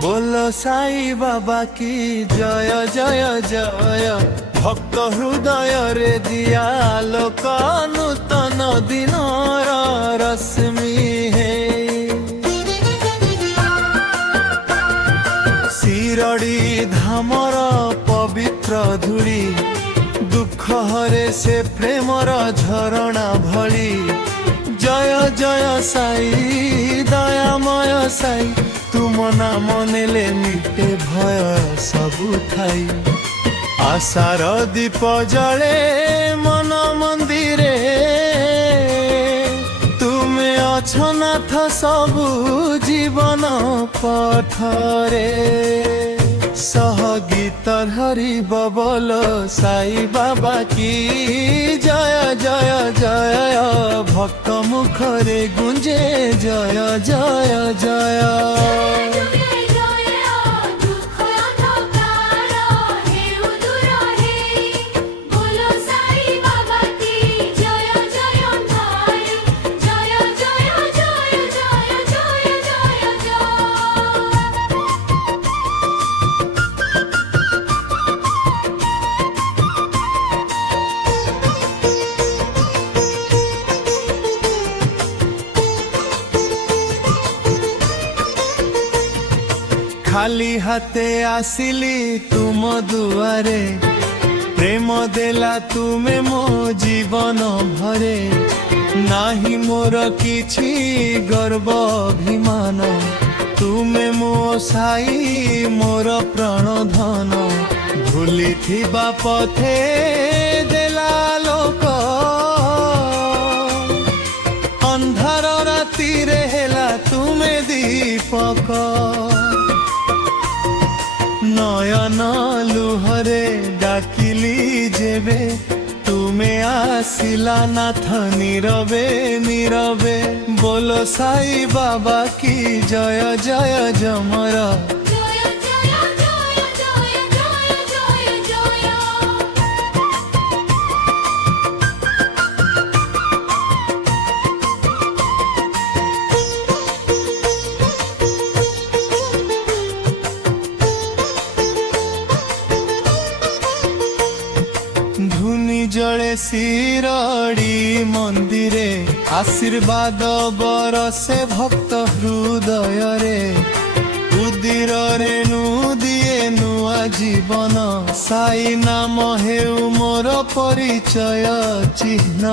बोलो साई बाबा की जय जय जय। भक्त हृदय रे दिया लोक नूतन दिन रश्मि है। शिरडी धामर पवित्र धूली दुख हरे से प्रेमर झरणा भली। जय जय साई दयामय साई तुम नाम नेले मिटे भय सबु ठाई। आशार दीप जले मन मंदिरे तुमे अछनाथ सबु जीवन पथरे। सह गीत हरि बबल साई बाबा की जय जय जय। भक्त मुखरे गुंजे जय जय जय। खाली हाथे आसिली तुम दुआरे प्रेम देला तुमे मो जीवन भरे। नाही मोर किछि गर्व अभिमान तुमे मो साई मोर प्राण धन। भूली थिबा पथे देला लोक अंधार राति रे हेला तुमे दीपक। नयन लुहरे डाकिली जेबे तुमे आसिला नाथ नीरवे नीरवे। बोलो साई बाबा की जय जय जमर। धुनी जले शिरडी मंदिरे आशीर्वाद बरसे भक्त हृदय रे। उदिर रेणु दिए नुआ जीवन साई नाम हेउ मोर परिचय चिन्ह।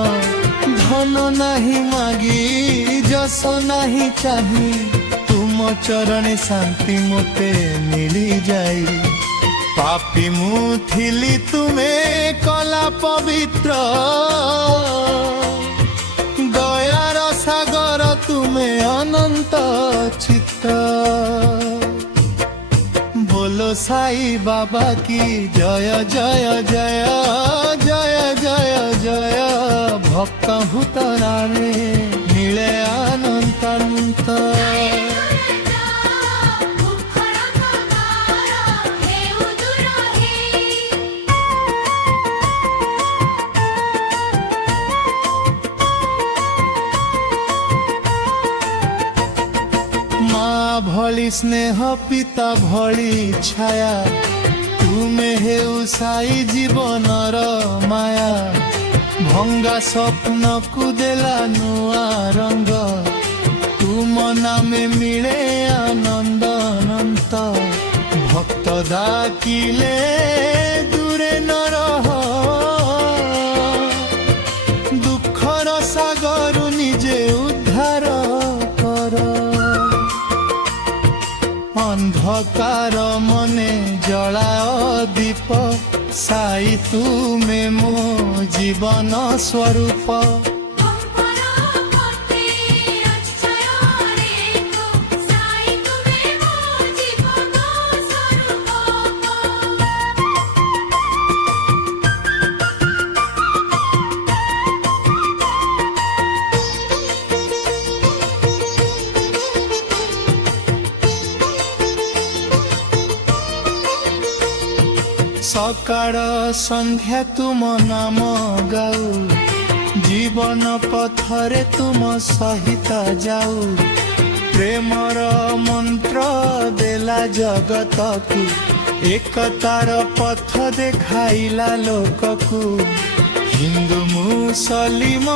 धन नाही मागी जस नाही चाही तुम चरण शांति मोते मिली जाई। पापी मु थिली तुमे कला पवित्र दयार सागर तुमे अनंत चित्र। बोलो साई बाबा की जय जय जय जय जय जय। भक्त भूतरारे मिले अनंत। माँ भली स्नेह पिता भली छाया तुमे हेउ साई जीवनर माया। भंगा स्वप्न को देला नुआ रंग तुम नामे मिले आनंद अनंत। भक्त डाकिले दूरे न रह दुखर सागर निजे उद्धार कर। अंधकार मने जलाओ दीप साई तुमे मो जीवन स्वरूप। सकाळ संध्या तुम नाम गाऊ जीवन पथरे तुम सहित जाऊ प्रेमर मंत्र देला जगत को एकतार पथ देखाइला लोक को हिंदू मुसलिम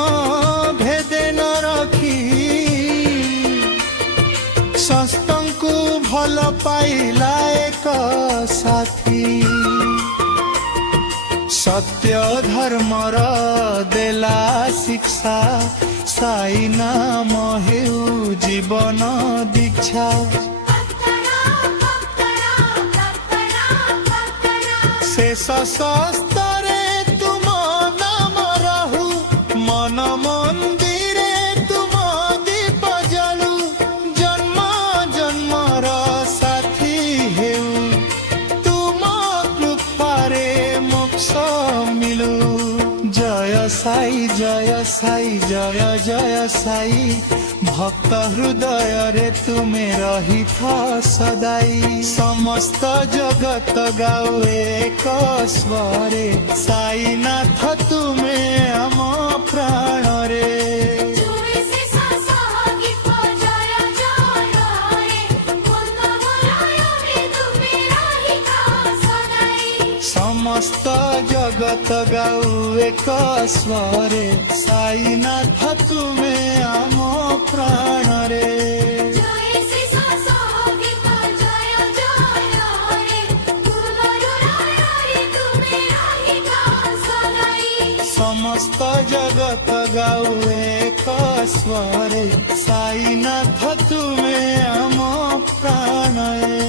भेदे न रखी संस्तंकु भल पाइला एक साथी सत्य धर्मर देला शिक्षा साई नाम हेउ जीवन दीक्षा शेष शस्त्रे तुम नाम रहु मन मंदिरे तुम दीप जलु जन्म जन्मर साथी हेउ तुम कृपारे मोक्ष मिलु जय साई जय साई जय जय साई भक्त हृदय रे तुमे रही था सदाई समस्त जगत गाओ एक स्वरे साई नाथ तुमे आम प्राण रे समस्त जगत गाऊ एक स्वरे साई नाथ तुमे आम प्राण रे समस्त जगत गाऊ एक स्वरे साई नाथ तुमे आम प्राण रे।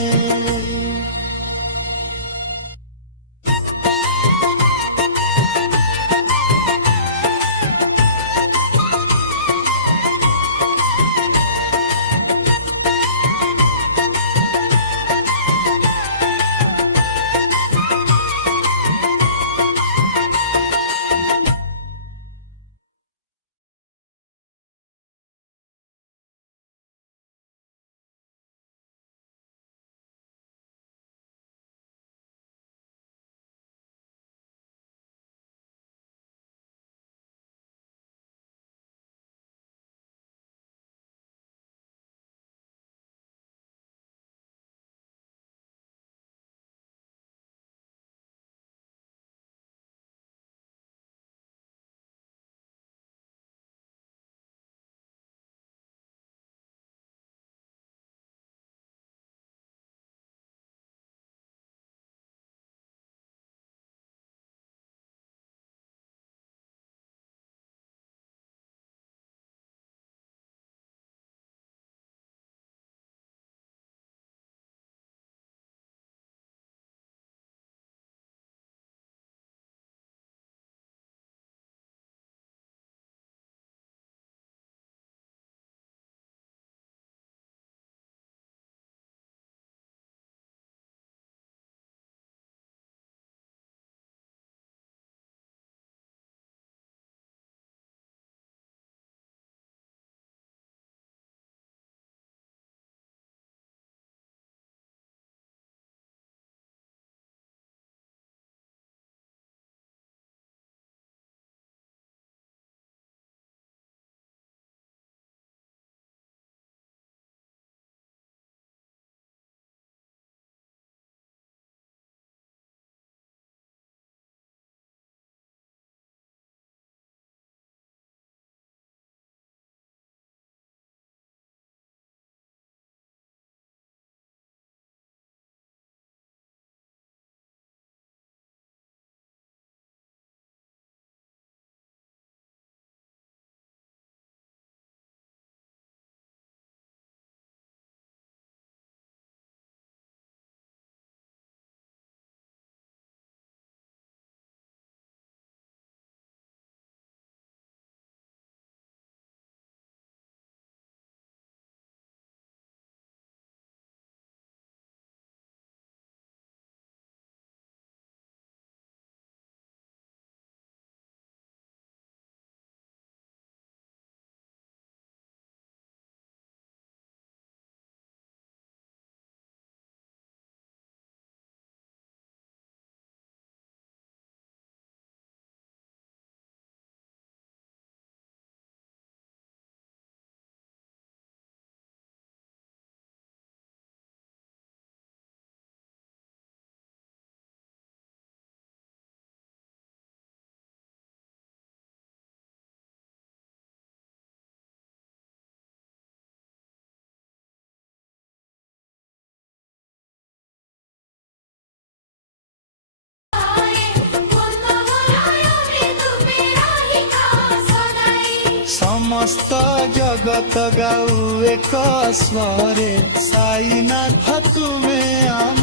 समस्त जगत गाऊ एक स्वरे साईनाथ तुमे आम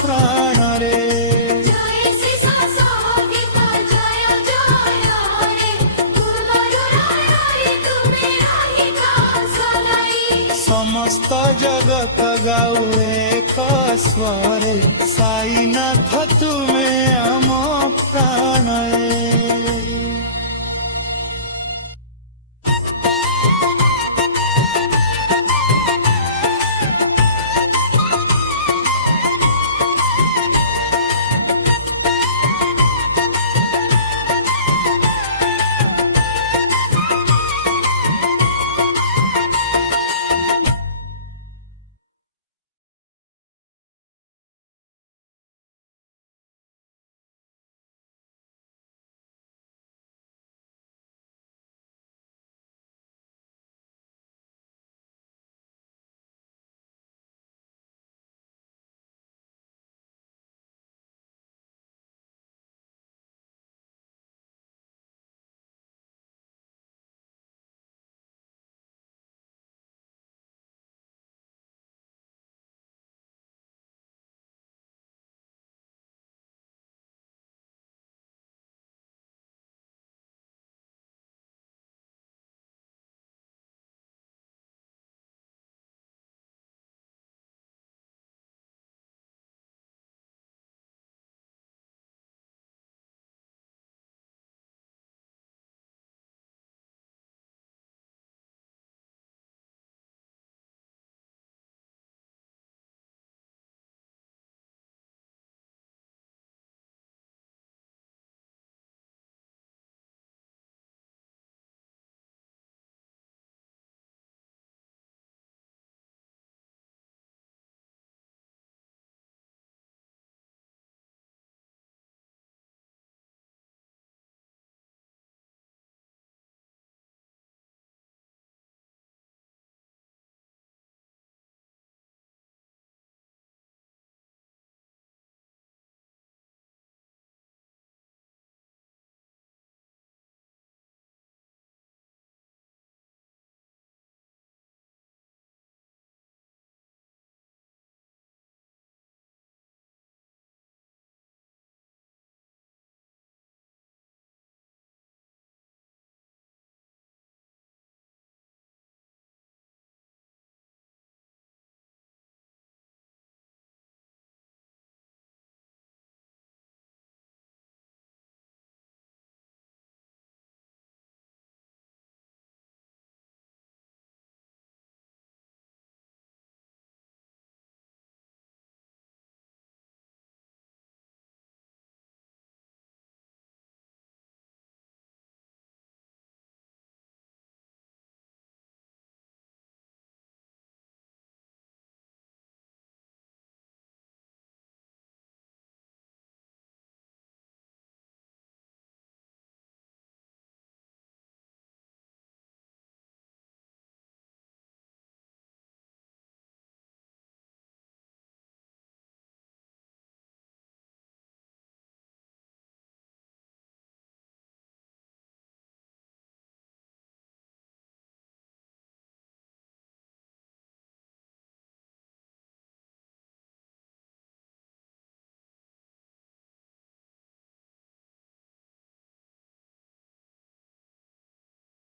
प्राण रे। जय श्री सरस्वती जय जय रे गुरुराई तुम्हें राही का सलाई। समस्त जगत गाऊ एक स्वरे साईनाथ तुमे आम प्राण रे।